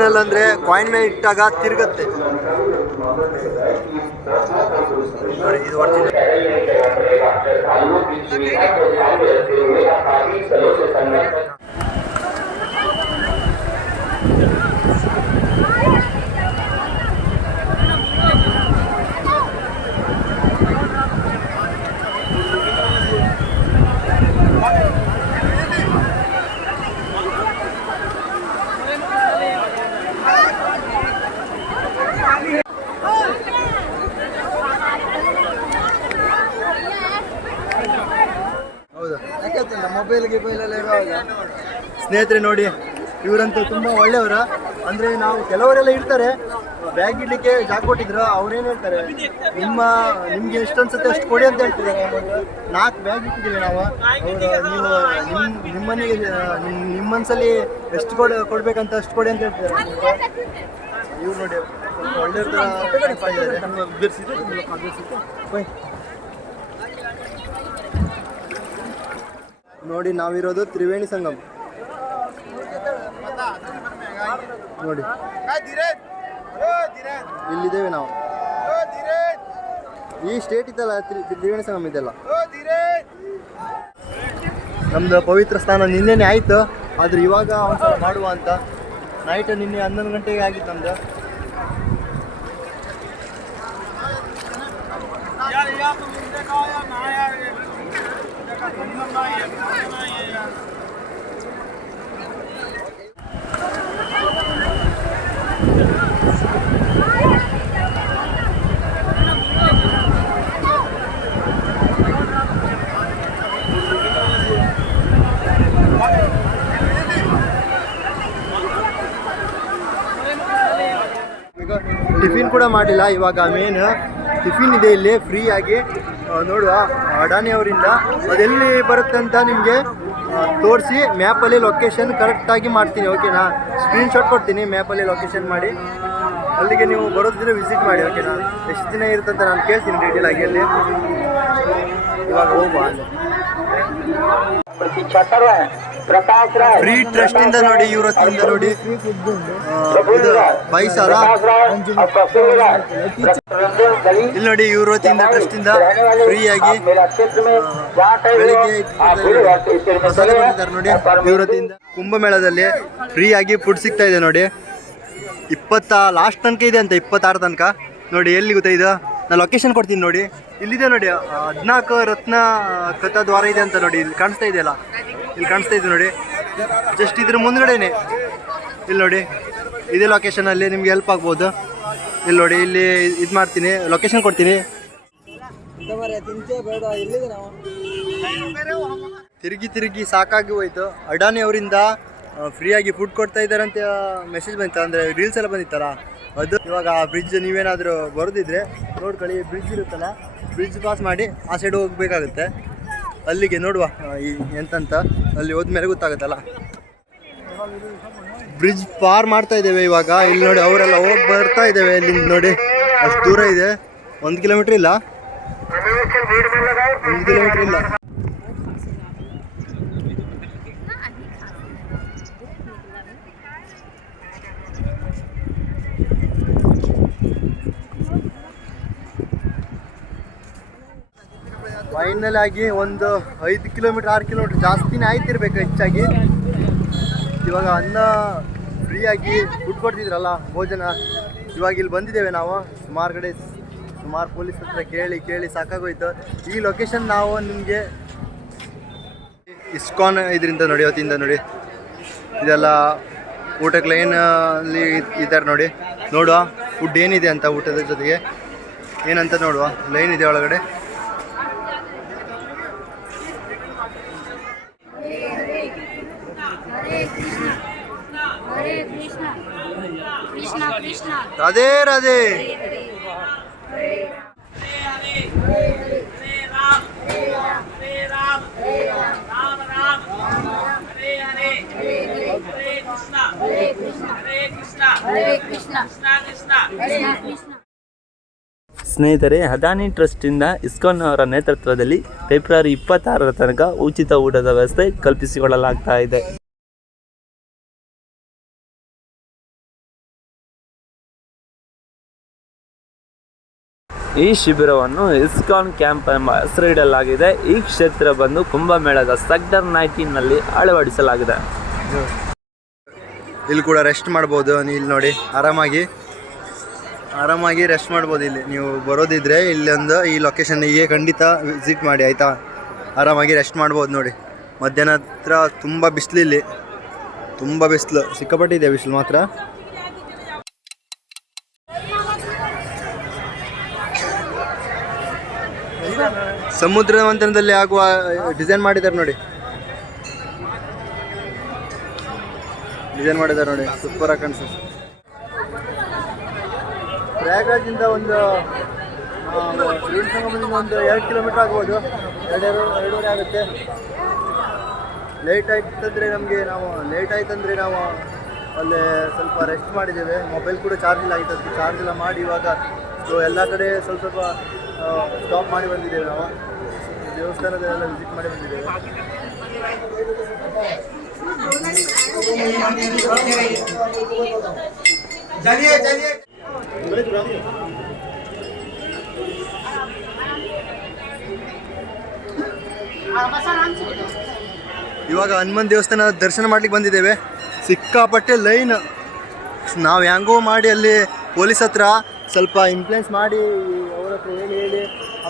Original ಅಂದರೆ coin ಮೇಲೆ ಇಟ್ಟಾಗ ತಿರುಗತ್ತೆ ಇದು ಒರಿಜಿನಲ್ ಮೊಬೈಲ್ ಗಿಬೈಲ್ ಎಲ್ಲ ಇರುವಾಗ. ಸ್ನೇಹಿತರೆ ನೋಡಿ ಇವರಂತೂ ತುಂಬ ಒಳ್ಳೆಯವರ. ಅಂದರೆ ನಾವು ಕೆಲವರೆಲ್ಲ ಇರ್ತಾರೆ ಬ್ಯಾಗ್ ಇಡ್ಲಿಕ್ಕೆ ಜಾಗ ಕೊಟ್ಟಿದ್ರು ಅವ್ರೇನು ಹೇಳ್ತಾರೆ? ನಿಮ್ಮ ನಿಮ್ಗೆ ಎಷ್ಟು ಅನ್ಸುತ್ತೆ ಅಷ್ಟು ಕೊಡಿ ಅಂತ ಹೇಳ್ತಿದ್ದಾರೆ. ನಾಲ್ಕು ಬ್ಯಾಗ್ ಇಟ್ಟಿದ್ದೀವಿ ನಾವು. ಅವರು ನೀವು ನಿಮ್ಮ ನಿಮ್ಮ ನಿಮ್ಮ ಮನಸ್ಸಲ್ಲಿ ಎಷ್ಟು ಕೊಡ ಕೊಡ್ಬೇಕಂತ ಅಷ್ಟು ಕೊಡಿ ಅಂತ ಹೇಳ್ತಿದ್ದಾರೆ. ಇವ್ರು ನೋಡಿ ಒಳ್ಳೆ ಥರ ಇದ್ದಾರೆ. ಬೈ. ನೋಡಿ, ನಾವಿರೋದು ತ್ರಿವೇಣಿ ಸಂಗಮ್. ನೋಡಿ. ಇಲ್ಲಿದ್ದೇವೆ ನಾವು. ಈ ಸ್ಟೇಟ್ ಇದೆಲ್ಲ ತ್ರಿವೇಣಿ ಸಂಗಮ ಇದೆಲ್ಲ. ನಮ್ದು ಪವಿತ್ರ ಸ್ಥಾನ ನಿನ್ನೆನೆ ಆಯ್ತು, ಆದ್ರೆ ಇವಾಗ ಒಂದ್ಸಲ ಮಾಡುವ ಅಂತ. ನೈಟ್ ನಿನ್ನೆ ಹನ್ನೊಂದು ಗಂಟೆಗೆ ಆಗಿತ್ತು ನಮ್ದು. ಈಗ ಟಿಫಿನ್ ಕೂಡ ಮಾಡಿಲ್ಲ ಇವಾಗ ಮೇನ್ ಟಿಫಿನ್ ಇದೆ ಇಲ್ಲಿ ಫ್ರೀ ಆಗಿ ನೋಡುವ. ಅಡಾನಿ ಅವರಿಂದ ಅದೆಲ್ಲಿ ಬರುತ್ತೆ ಅಂತ ನಿಮಗೆ ತೋರಿಸಿ ಮ್ಯಾಪಲ್ಲಿ ಲೊಕೇಶನ್ ಕರೆಕ್ಟಾಗಿ ಮಾಡ್ತೀನಿ ಓಕೆನಾ ಸ್ಕ್ರೀನ್ಶಾಟ್ ಕೊಡ್ತೀನಿ ಮ್ಯಾಪಲ್ಲಿ ಲೊಕೇಶನ್ ಮಾಡಿ. ಅಲ್ಲಿಗೆ ನೀವು ಬರೋದಿದ್ರೆ ವಿಸಿಟ್ ಮಾಡಿ ಓಕೆನಾ ಎಷ್ಟು ದಿನ ಇರುತ್ತೆ ಅಂತ ನಾನು ಕೇಳ್ತೀನಿ ಡೀಟೇಲ್ ಆಗಿ ಅಲ್ಲಿ. ಇವಾಗ ಹೋಗುವ ಫ್ರೀ ಟ್ರಸ್ಟ್ ಇಂದ ನೋಡಿ ಇವ್ರ ಹತ್ರ ನೋಡಿ. ಇದು ಬೈಸಾಲ ಇಲ್ಲಿ ನೋಡಿ ಇವ್ರ ತಿಂದ ಟ್ರಸ್ಟ್ ಇಂದ ಫ್ರೀ ಆಗಿ ನೋಡಿ ಇವ್ರ ತಿಂದ ಕುಂಭಮೇಳದಲ್ಲಿ ಫ್ರೀ ಆಗಿ ಫುಡ್ ಸಿಗ್ತಾ ಇದೆ ನೋಡಿ. ಇಪ್ಪತ್ತ ಲಾಸ್ಟ್ ತನಕ ಇದೆ ಅಂತ ಇಪ್ಪತ್ತಾರು ತನಕ. ನೋಡಿ ಎಲ್ಲಿ ಗೊತ್ತಾಯ್ತು ನಾನು ಲೊಕೇಶನ್ ಕೊಡ್ತೀನಿ ನೋಡಿ. ಇಲ್ಲಿದೆ ನೋಡಿ ಹದಿನಾಲ್ಕು ರತ್ನ ಕಥಾ ದ್ವಾರ ಇದೆ ಅಂತ ನೋಡಿ ಇಲ್ಲಿ ಕಾಣಿಸ್ತಾ ಇದೆಯಲ್ಲ? ಇಲ್ಲಿ ಕಾಣಿಸ್ತಾ ಇದೆ ನೋಡಿ. ಜಸ್ಟ್ ಇದ್ರ ಮುಂದ್ಗಡೆನೆ. ಇಲ್ಲಿ ನೋಡಿ, ಇದೇ ಲೊಕೇಶನಲ್ಲಿ ನಿಮ್ಗೆ ಹೆಲ್ಪ್ ಆಗ್ಬೋದು. ಇಲ್ಲಿ ನೋಡಿ, ಇಲ್ಲಿ ಇದು ಮಾಡ್ತೀನಿ ಲೊಕೇಶನ್ ಕೊಡ್ತೀನಿ. ತಿರುಗಿ ತಿರುಗಿ ಸಾಕಾಗಿ ಹೋಯ್ತು. ಅಡಾನಿ ಅವರಿಂದ ಫ್ರೀಯಾಗಿ ಫುಡ್ ಕೊಡ್ತಾ ಇದ್ದಾರೆ ಅಂತ ಮೆಸೇಜ್ ಬಂತ ಅಂದರೆ ರೀಲ್ಸ್ ಎಲ್ಲ ಬಂದಿತ್ತಲ್ಲ? ಅದು ಇವಾಗ ಆ ಬ್ರಿಡ್ಜ್ ನೀವೇನಾದರೂ ಬರೋದಿದ್ರೆ ನೋಡ್ಕೊಳ್ಳಿ ಬ್ರಿಡ್ಜ್ ಇರುತ್ತಲ್ಲ? ಬ್ರಿಡ್ಜ್ ಪಾಸ್ ಮಾಡಿ ಆ ಸೈಡ್ ಹೋಗ್ಬೇಕಾಗುತ್ತೆ. ಅಲ್ಲಿಗೆ ನೋಡುವ ಈ ಎಂತಂತ, ಅಲ್ಲಿ ಹೋದ್ಮೇಲೆ ಗೊತ್ತಾಗುತ್ತಲ್ಲ. ಬ್ರಿಡ್ಜ್ ಪಾರ್ ಮಾಡ್ತಾ ಇದ್ದೇವೆ ಇವಾಗ. ಇಲ್ಲಿ ನೋಡಿ ಅವರೆಲ್ಲ ಹೋಗಿ ಬರ್ತಾ ಇದ್ದೇವೆ ಇಲ್ಲಿ ನೋಡಿ. ಅಷ್ಟು ದೂರ ಇದೆ. ಒಂದು ಕಿಲೋಮೀಟ್ರ್ ಇಲ್ಲ. ಒಂದು ಕಿಲೋಮೀಟ್ರ್ ಇಲ್ಲ. ಫೈನಲ್ ಆಗಿ ಒಂದು ಐದು ಕಿಲೋಮೀಟರ್, ಆರು ಕಿಲೋಮೀಟರ್ ಜಾಸ್ತಿನೇ ಆಯ್ತಿರ್ಬೇಕು ಹೆಚ್ಚಾಗಿ. ಇವಾಗ ಅನ್ನ ಫ್ರೀಯಾಗಿ ಫುಡ್ ಕೊಡ್ತಿದ್ರಲ್ಲ, ಭೋಜನ. ಇವಾಗ ಇಲ್ಲಿ ಬಂದಿದ್ದೇವೆ ನಾವು. ಸುಮಾರು ಕಡೆ, ಸುಮಾರು ಪೊಲೀಸ್ ಹತ್ರ ಕೇಳಿ ಕೇಳಿ ಸಾಕಾಗೋಯ್ತು. ಈ ಲೊಕೇಶನ್ ನಾವು ನಿಮಗೆ ಇಸ್ಕಾನ್ ಇದರಿಂದ ನೋಡಿ, ಅವತ್ತಿಂದ ನೋಡಿ. ಇದೆಲ್ಲ ಊಟಕ್ಕೆ ಲೈನಲ್ಲಿ ಇದ್ದಾರೆ ನೋಡಿ. ನೋಡುವ ಫುಡ್ ಏನಿದೆ ಅಂತ ಊಟದ ಜೊತೆಗೆ. ಏನಂತ ನೋಡುವ, ಲೈನ್ ಇದೆ ಒಳಗಡೆ. ರಾಧೇ ರಾಧೇ. ಸ್ನೇಹಿತರೆ, ಅದಾನಿ ಟ್ರಸ್ಟಿಂದ ಇಸ್ಕಾನ್ ಅವರ ನೇತೃತ್ವದಲ್ಲಿ ಫೆಬ್ರವರಿ ಇಪ್ಪತ್ತಾರರ ತನಕ ಉಚಿತ ಊಟದ ವ್ಯವಸ್ಥೆ ಕಲ್ಪಿಸಿಕೊಳ್ಳಲಾಗ್ತಾ ಇದೆ. ಈ ಶಿಬಿರವನ್ನು ಇಸ್ಕಾನ್ ಕ್ಯಾಂಪ್ ಎಂಬ ಹೆಸರಿಡಲಾಗಿದೆ. ಈ ಕ್ಷೇತ್ರ ಬಂದು ಕುಂಭಮೇಳದ ಸೆಕ್ಟರ್ ನೈನ್ಟೀನ್ನಲ್ಲಿ ಅಳವಡಿಸಲಾಗಿದೆ. ಇಲ್ಲಿ ಕೂಡ ರೆಸ್ಟ್ ಮಾಡ್ಬೋದು. ಇಲ್ಲಿ ನೋಡಿ, ಆರಾಮಾಗಿ ಆರಾಮಾಗಿ ರೆಸ್ಟ್ ಮಾಡ್ಬೋದು ಇಲ್ಲಿ. ನೀವು ಬರೋದಿದ್ರೆ ಇಲ್ಲೊಂದು ಈ ಲೊಕೇಶನ್ನಿಗೆ ಖಂಡಿತ ವಿಸಿಟ್ ಮಾಡಿ, ಆಯಿತಾ? ಆರಾಮಾಗಿ ರೆಸ್ಟ್ ಮಾಡ್ಬೋದು ನೋಡಿ. ಮಧ್ಯಾಹ್ನ ಹತ್ರ ತುಂಬ ಬಿಸಿಲು ಇಲ್ಲಿ. ತುಂಬ ಬಿಸಿಲು. ಸಿಕ್ಕಾಪಟ್ಟಿದೆ ಬಿಸಿಲು ಮಾತ್ರ. ಸಮುದ್ರ ಮಂಥನದಲ್ಲಿ ಆಗುವ ಡಿಸೈನ್ ಮಾಡಿದ್ದಾರೆ ನೋಡಿ. ಡಿಸೈನ್ ಮಾಡಿದ್ದಾರೆ ನೋಡಿ. ಸೂಪರ್ ಆಗಿ ಕಾಣಿಸುತ್ತೆ. ಪ್ರಯಾಗ್ರಾಜಿಂದ ಒಂದು ಒಂದು ಎರಡು ಕಿಲೋಮೀಟರ್ ಆಗ್ಬೋದು. ಎರಡೆರಡು ಎರಡೂವರೆ ಆಗುತ್ತೆ. ಲೇಟ್ ಆಯ್ತಂದರೆ ನಮಗೆ ನಾವು ಲೇಟ್ ಆಯ್ತಂದರೆ ನಾವು ಅಲ್ಲೇ ಸ್ವಲ್ಪ ರೆಸ್ಟ್ ಮಾಡಿದ್ದೇವೆ. ಮೊಬೈಲ್ ಕೂಡ ಚಾರ್ಜ್ ಇಲ್ಲ, ಆಯ್ತು ಚಾರ್ಜ್ ಎಲ್ಲ ಮಾಡಿ ಇವಾಗ. ಸೊ ಎಲ್ಲ ಕಡೆ ಸ್ವಲ್ಪ ಸ್ವಲ್ಪ ಸ್ಟಾಪ್ ಮಾಡಿ ಬಂದಿದ್ದೇವೆ ನಾವು. ದೇವಸ್ಥಾನದಲ್ಲೆಲ್ಲ ವಿಸಿಟ್ ಮಾಡಿ ಬಂದಿದ್ದೇವೆ. ಇವಾಗ ಹನುಮನ್ ದೇವಸ್ಥಾನ ದರ್ಶನ ಮಾಡ್ಲಿಕ್ಕೆ ಬಂದಿದ್ದೇವೆ. ಸಿಕ್ಕಾಪಟ್ಟೆ ಲೈನ್. ನಾವು ಹೆಂಗೋ ಮಾಡಿ ಅಲ್ಲಿ ಪೊಲೀಸ್ ಹತ್ರ ಸ್ವಲ್ಪ ಇನ್ಫ್ಲೂಯೆನ್ಸ್ ಮಾಡಿ ಅವರ ಹತ್ರ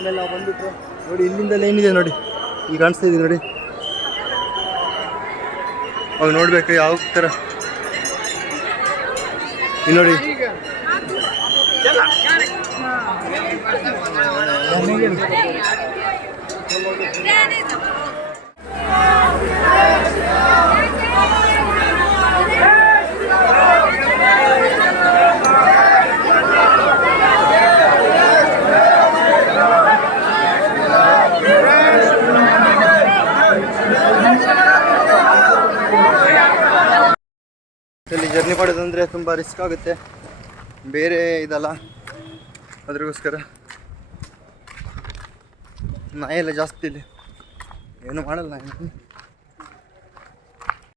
ಆಮೇಲೆ ನಾವು ಬಂದ್ಬಿಟ್ರೆ. ನೋಡಿ, ಇಲ್ಲಿಂದ ಏನಿದೆ ನೋಡಿ. ಈಗ ಕಾಣಿಸ್ತಾ ಇದೆ ನೋಡಿ. ಅವಾಗ ನೋಡ್ಬೇಕು ಯಾವ ಥರ ಇಲ್ಲಿ ನೋಡಿ. ಇಲ್ಲಿ ಜರ್ನಿ ಮಾಡೋದಂದರೆ ತುಂಬ ರಿಸ್ಕ್ ಆಗುತ್ತೆ. ಬೇರೆ ಇದಲ್ಲ. ಅದ್ರಿಗೋಸ್ಕರ ನಾಯಿ ಎಲ್ಲ ಜಾಸ್ತಿ ಇಲ್ಲಿ. ಏನು ಮಾಡಲ್ಲ